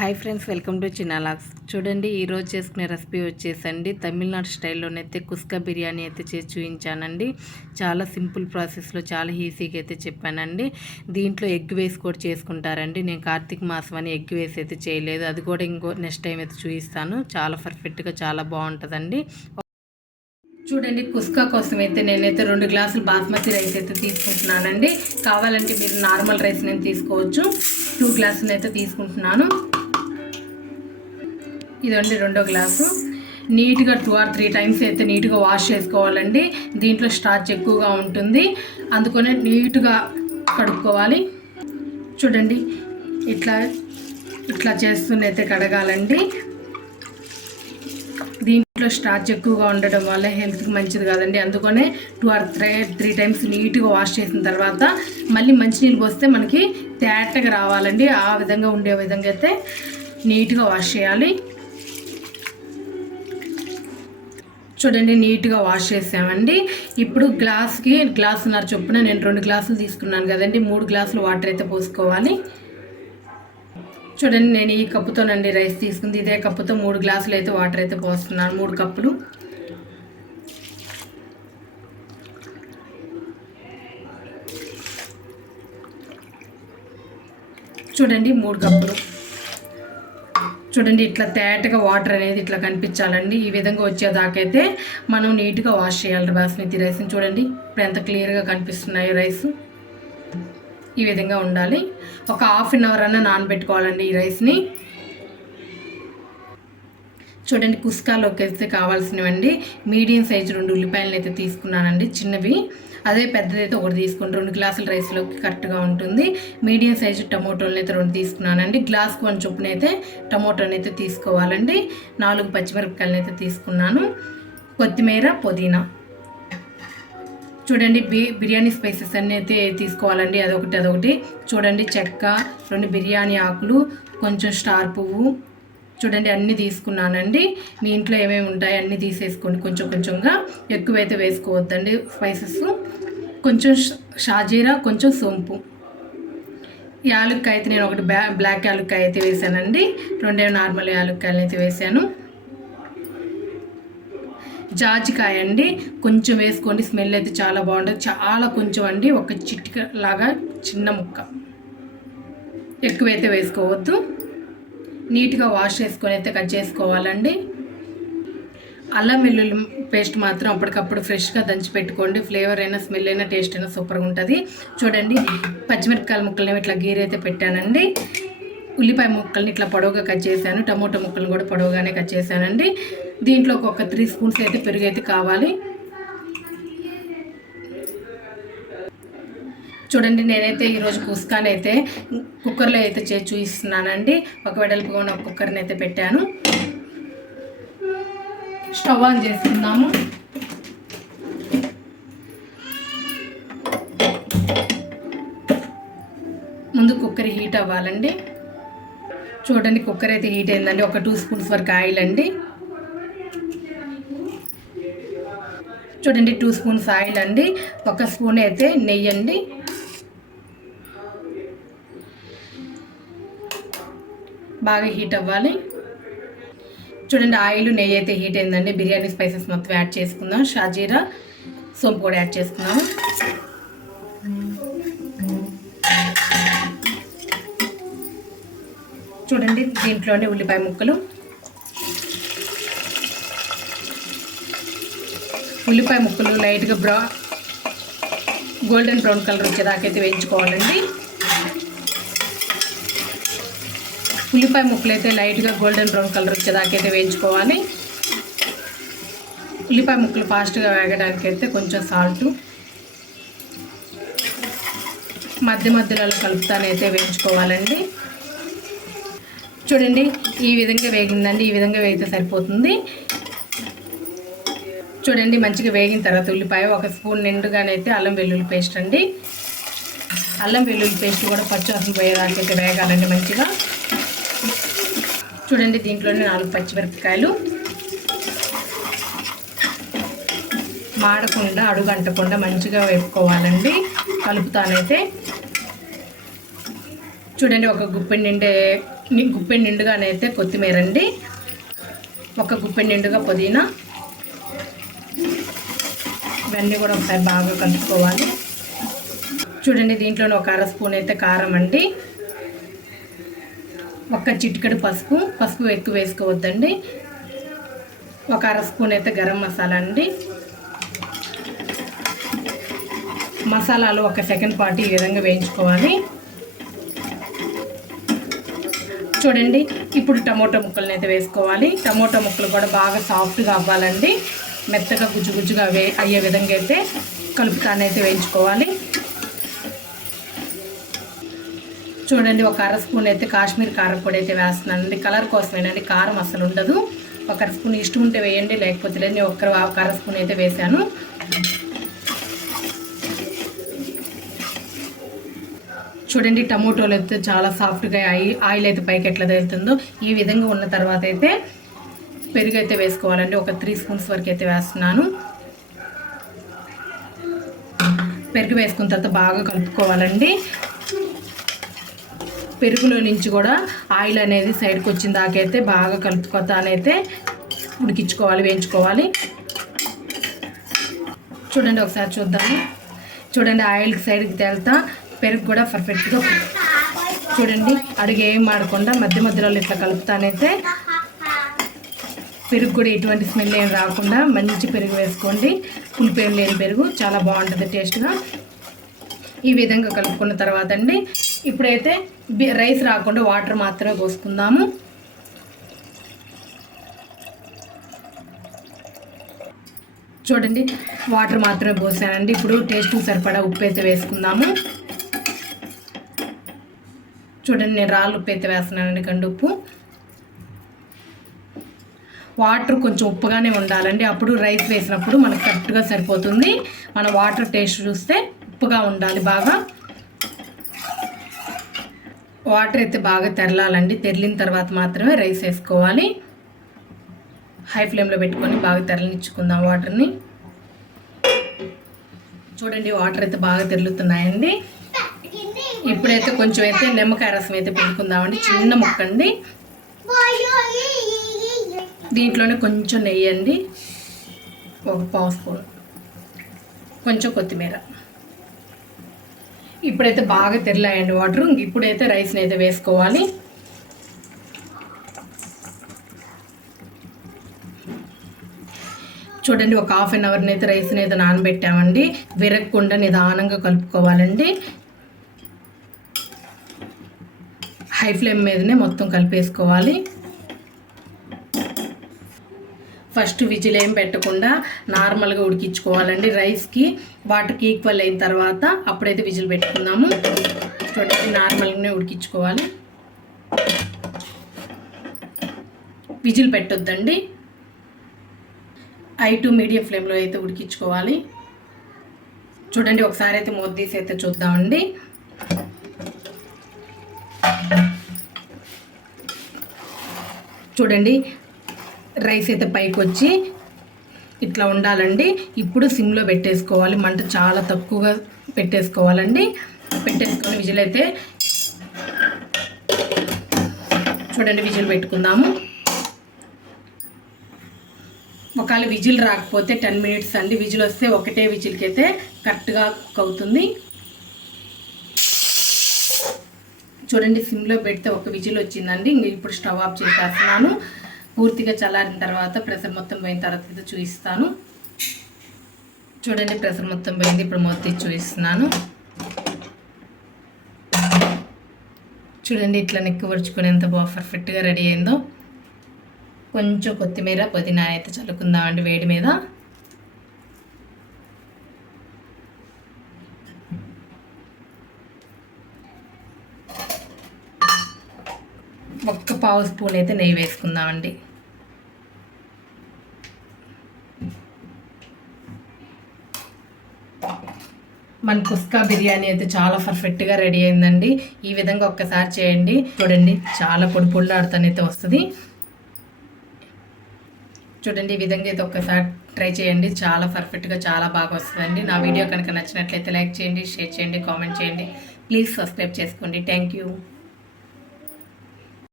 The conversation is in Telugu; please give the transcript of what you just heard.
Hi friends, welcome to Chinnalogs. చూడండి, ఈరోజు చేసుకునే రెసిపీ వచ్చేసండి తమిళనాడు స్టైల్లోనైతే కుస్కా బిర్యానీ అయితే చేసి చూపించానండి. చాలా సింపుల్ ప్రాసెస్లో చాలా ఈజీగా అయితే చెప్పానండి. దీంట్లో ఎగ్ వేసి కూడా చేసుకుంటారండి. నేను కార్తీక మాసం అని ఎగ్ వేసి అయితే చేయలేదు, అది కూడా నెక్స్ట్ టైం అయితే చూపిస్తాను. చాలా పర్ఫెక్ట్గా చాలా బాగుంటుందండి. చూడండి, కుస్కా కోసం అయితే నేనైతే 2 గ్లాసులు బాస్మతి రైస్ అయితే తీసుకుంటున్నానండి. కావాలంటే మీరు నార్మల్ రైస్ నేను తీసుకోవచ్చు. 2 గ్లాసులు అయితే తీసుకుంటున్నాను. ఇదండి 2వ గ్లాసు. నీట్గా 2 or 3 టైమ్స్ అయితే నీట్గా వాష్ చేసుకోవాలండి. దీంట్లో స్టార్చ్ ఎక్కువగా ఉంటుంది, అందుకనే నీట్గా కడుక్కోవాలి. చూడండి, ఇట్లా చేస్తూనైతే కడగాలండి. దీంట్లో స్టార్చ్ ఎక్కువగా ఉండడం వల్ల హెల్త్కి మంచిది కాదండి. అందుకనే 2 or 3 టైమ్స్ నీట్గా వాష్ చేసిన తర్వాత మళ్ళీ మంచినీళ్ళు పోస్తే మనకి తేటగా రావాలండి. ఆ విధంగా ఉండే విధంగా అయితే నీట్గా వాష్ చేయాలి. చూడండి, నీట్గా వాష్ చేసామండి. ఇప్పుడు గ్లాసున్నర చొప్పున నేను 2 గ్లాసులు తీసుకున్నాను కదండి. 3 గ్లాసులు వాటర్ అయితే పోసుకోవాలి. చూడండి, నేను ఈ కప్పుతోనండి రైస్ తీసుకుంది. ఇదే కప్పుతో 3 గ్లాసులు అయితే వాటర్ అయితే పోస్తున్నాను. 3 కప్పులు. చూడండి, 3 కప్పులు. చూడండి, ఇట్లా తేటగా వాటర్ అనేది ఇట్లా కనిపించాలండి. ఈ విధంగా వచ్చేదాకైతే మనం నీట్గా వాష్ చేయాలి బాస్మతి రైస్ని. చూడండి, ఇప్పుడు ఎంత క్లియర్గా కనిపిస్తున్నాయి రైస్. ఈ విధంగా ఉండాలి. ఒక ½ an hour అన్నా నానబెట్టుకోవాలండి ఈ రైస్ని. చూడండి, కుస్కాలోకి అయితే కావాల్సినవండి మీడియం సైజు 2 ఉల్లిపాయలను అయితే తీసుకున్నానండి, చిన్నవి. అదే పెద్దదైతే ఒకటి తీసుకుని 2 గ్లాసుల రైస్లోకి కరెక్ట్గా ఉంటుంది. మీడియం సైజు టమోటోలను అయితే 2 తీసుకున్నానండి. గ్లాస్కి 1 చొప్పున అయితే టమోటోని అయితే తీసుకోవాలండి. 4 పచ్చిమిరపకాయలను అయితే తీసుకున్నాను. కొత్తిమీర, పుదీనా. చూడండి, బిర్యానీ స్పైసెస్ అన్నీ అయితే తీసుకోవాలండి, అదొకటి. చూడండి, చెక్క, 2 బిర్యానీ ఆకులు, కొంచెం స్టార్ పువ్వు. చూడండి, అన్నీ తీసుకున్నానండి. మీ ఇంట్లో ఏమేమి ఉంటాయి అన్నీ తీసేసుకోండి. కొంచెంగా ఎక్కువైతే వేసుకోవద్దండి స్పైసెస్. కొంచెం షాజీరా, కొంచెం సోంపు. యాలక్కాయ అయితే నేను ఒకటి బ్లాక్ యాలక్కాయ అయితే వేసానండి. 2 నార్మల్ యాలక్కాయలు అయితే వేసాను. జాజికాయ అండి, కొంచెం వేసుకోండి, స్మెల్ అయితే చాలా బాగుంటుంది. చాలా కొంచెం అండి, ఒక చిటిక లాగా చిన్న ముక్క, ఎక్కువైతే వేసుకోవద్దు. నీట్గా వాష్ చేసుకొని అయితే కట్ చేసుకోవాలండి. అల్లం వెల్లుల్లి పేస్ట్ మాత్రం అప్పటికప్పుడు ఫ్రెష్గా దంచి పెట్టుకోండి. ఫ్లేవర్ అయినా, స్మెల్ అయినా, టేస్ట్ అయినా సూపర్గా ఉంటుంది. చూడండి, పచ్చిమిరపకాయల ముక్కల్ని ఇట్లా గీరైతే పెట్టానండి. ఉల్లిపాయ ముక్కల్ని ఇట్లా పొడవుగా కట్ చేశాను. టమోటా ముక్కల్ని కూడా పొడవుగానే కట్ చేశానండి. దీంట్లో ఒక 3 స్పూన్స్ అయితే పెరుగు అయితే కావాలి. చూడండి, నేనైతే ఈరోజు కుస్కాని అయితే కుక్కర్లో అయితే చేసి చూపిస్తున్నానండి. ఒక వెడల్పుగా ఉన్న కుక్కర్ని అయితే పెట్టాను. స్టవ్ ఆన్ చేసుకుందాము. ముందు కుక్కర్ హీట్ అవ్వాలండి. చూడండి, కుక్కర్ అయితే హీట్ అయిందండి. ఒక 2 స్పూన్స్ వరకు ఆయిల్ అండి. చూడండి, 2 స్పూన్స్ ఆయిల్ అండి. 1 స్పూన్ అయితే నెయ్యి అండి. బాగా హీట్ అవ్వాలి. చూడండి, ఆయిల్, నెయ్యి అయితే హీట్ అయిందండి. బిర్యానీ స్పైసెస్ మొత్తం యాడ్ చేసుకుందాం. షాజీరా, సోంపు కూడా యాడ్ చేసుకుందాము. చూడండి, దీంట్లోనే ఉల్లిపాయ ముక్కలు. ఉల్లిపాయ ముక్కలు లైట్గా గోల్డెన్ బ్రౌన్ కలర్ వచ్చేదాకైతే వేయించుకోవాలండి. ఉల్లిపాయ ముక్కలు అయితే లైట్గా గోల్డెన్ బ్రౌన్ కలర్ వచ్చేదాకైతే వేయించుకోవాలి. ఉల్లిపాయ ముక్కలు ఫాస్ట్గా వేగడానికి అయితే కొంచెం సాల్టు, మధ్యలో కలుపుతానైతే వేయించుకోవాలండి. చూడండి, ఈ విధంగా వేగిందండి. ఈ విధంగా వేగితే సరిపోతుంది. చూడండి, మంచిగా వేగిన తర్వాత ఉల్లిపాయ 1 స్పూన్ నిండుగానైతే అల్లం వెల్లుల్లి పేస్ట్ అండి. అల్లం వెల్లుల్లి పేస్ట్ కూడా పచ్చివాసన పోయేదాకైతే వేగాలండి మంచిగా. చూడండి, దీంట్లోనే 4 పచ్చిమిరపకాయలు. మాడకుండా, అడుగంటకుండా మంచిగా వేపుకోవాలండి. కలుపుతానైతే చూడండి ఒక గుప్పెడు నిండే గుప్పెడు నిండుగానైతే కొత్తిమీర అండి, ఒక గుప్పెడు నిండుగా పుదీనా, ఇవన్నీ కూడా ఒకసారి బాగా కలుపుకోవాలి. చూడండి దీంట్లోనే ఒక అర స్పూన్ అయితే కారం అండి, ఒక చిటికెడు పసుపు ఎక్కువ వేసుకోవద్దండి, ఒక అర స్పూన్ అయితే గరం మసాలా అండి. మసాలాలు ఒక సెకండ్ పాటు ఈ విధంగా వేయించుకోవాలి. చూడండి ఇప్పుడు టమోటా ముక్కలను అయితే వేసుకోవాలి. టమోటా ముక్కలు కూడా బాగా సాఫ్ట్గా అవ్వాలండి, మెత్తగా గుజ్జుగా అయ్యే విధంగా అయితే కలుపుతానైతే వేయించుకోవాలి. చూడండి ఒక అర స్పూన్ అయితే కాశ్మీర్ కారం పొడి అయితే వేస్తున్నానండి, కలర్ కోసమేనండి, కారం అసలు ఉండదు. ఒక అర స్పూన్ ఇష్టం ఉంటే వేయండి, లేకపోతే లేదు. నేను ఒక అర స్పూన్ అయితే వేసాను. చూడండి టమోటోలు అయితే చాలా సాఫ్ట్గా ఆయిల్ అయితే పైకి ఎట్లా తేలుతుందో ఈ విధంగా ఉన్న తర్వాత అయితే పెరుగు అయితే వేసుకోవాలండి. ఒక 3 స్పూన్స్ వరకు అయితే వేస్తున్నాను. పెరుగు వేసుకున్న తర్వాత బాగా కలుపుకోవాలండి. పెరుగులో నుంచి కూడా ఆయిల్ అనేది సైడ్కి వచ్చిన దాకైతే బాగా కలుపుకోతానైతే ఉడికించుకోవాలి, వేయించుకోవాలి. చూడండి ఒకసారి చూద్దాము. చూడండి ఆయిల్ సైడ్కి తేలుతా పెరుగు కూడా పర్ఫెక్ట్గా. చూడండి అడుగు ఏం మాడకుండా మధ్య మధ్యలో ఇట్లా కలుపుతానైతే పెరుగు కూడా ఎటువంటి స్మెల్ ఏం రాకుండా మంచి పెరుగు వేసుకోండి. పులిపేరు లేని పెరుగు చాలా బాగుంటుంది టేస్ట్గా. ఈ విధంగా కలుపుకున్న తర్వాత అండి ఇప్పుడైతే రైస్ రాకుండా వాటర్ మాత్రమే పోసుకుందాము. చూడండి వాటర్ మాత్రమే పోసానండి. ఇప్పుడు టేస్ట్కి సరిపడా ఉప్పు అయితే వేసుకుందాము. చూడండి నేను రాళ్ళు ఉప్పు అయితే వేస్తున్నానండి, కండు ఉప్పు. వాటర్ కొంచెం ఉప్పుగానే ఉండాలండి, అప్పుడు రైస్ వేసినప్పుడు మనకు కరెక్ట్గా సరిపోతుంది. మన వాటర్ టేస్ట్ చూస్తే ఉప్పుగా ఉండాలి బాగా. వాటర్ అయితే బాగా తెరలాలండి, తెరిలిన తర్వాత మాత్రమే రైస్ వేసుకోవాలి. హై ఫ్లేమ్లో పెట్టుకొని బాగా తెరలించుకుందాం వాటర్ని. చూడండి వాటర్ అయితే బాగా తెరులుతున్నాయండి. ఇప్పుడైతే కొంచెం అయితే నిమ్మకాయ రసం అయితే పిండుకుందామండి, చిన్న ముక్క అండి. దీంట్లోనే కొంచెం నెయ్యి అండి, ఒక పావు స్పూన్, కొంచెం కొత్తిమీర. ఇప్పుడైతే బాగా తెరలాయండి వాటర్. ఇప్పుడైతే రైస్ని అయితే వేసుకోవాలి. చూడండి ఒక హాఫ్ అన్ అవర్ని అయితే రైస్ని అయితే నానబెట్టామండి. విరగకుండా నిదానంగా కలుపుకోవాలండి. హై ఫ్లేమ్ మీదనే మొత్తం కలిపేసుకోవాలి. ఫస్ట్ విజిల్ ఏం పెట్టకుండా నార్మల్గా ఉడికించుకోవాలండి. రైస్కి వాటర్కి ఈక్వల్ అయిన తర్వాత అప్పుడైతే విజిల్ పెట్టుకుందాము. చూడండి నార్మల్గానే ఉడికించుకోవాలి, విజిల్ పెట్టొద్దండి. హై టు మీడియం ఫ్లేమ్లో అయితే ఉడికించుకోవాలి. చూడండి ఒకసారి అయితే మూత తీసి అయితే చూద్దామండి. చూడండి రైస్ అయితే పైకి వచ్చి ఇట్లా ఉండాలండి. ఇప్పుడు సిమ్లో పెట్టేసుకోవాలి, మంట చాలా తక్కువగా పెట్టేసుకోవాలండి. పెట్టేసుకొని విజిల్ అయితే చూడండి విజిల్ పెట్టుకుందాము. ఒకవేళ విజిల్ రాకపోతే 10 మినిట్స్ అండి. విజిల్ వస్తే ఒకటే విజిల్కి అయితే కరెక్ట్గా కుక్ అవుతుంది. చూడండి సిమ్లో పెడితే ఒక విజిల్ వచ్చిందండి. ఇంక ఇప్పుడు స్టవ్ ఆఫ్ చేసేస్తున్నాను. పూర్తిగా చల్లారిన తర్వాత ప్రెషర్ మొత్తం పోయిన తర్వాత అయితే చూపిస్తాను. చూడండి ప్రెషర్ మొత్తం పోయింది. ఇప్పుడు మూత తీసి చూపిస్తున్నాను. చూడండి ఇట్లా నెక్కుపరుచుకొని ఎంత బాగా పర్ఫెక్ట్గా రెడీ అయిందో. కొంచెం కొత్తిమీర పుదీనా అయితే చల్లుకుందామండి వేడి మీద. ఒక్క పావు స్పూన్ అయితే నెయ్యి వేసుకుందామండి. మన కుస్కా బిర్యానీ అయితే చాలా పర్ఫెక్ట్గా రెడీ అయిందండి. ఈ విధంగా ఒక్కసారి చేయండి. చూడండి చాలా పొడి పొడిలాడుతానైతే వస్తుంది. చూడండి ఈ విధంగా అయితే ఒక్కసారి ట్రై చేయండి, చాలా పర్ఫెక్ట్గా చాలా బాగా వస్తుందండి. నా వీడియో కనుక నచ్చినట్లయితే లైక్ చేయండి, షేర్ చేయండి, కామెంట్ చేయండి. ప్లీజ్ సబ్స్క్రైబ్ చేసుకోండి. Thank you.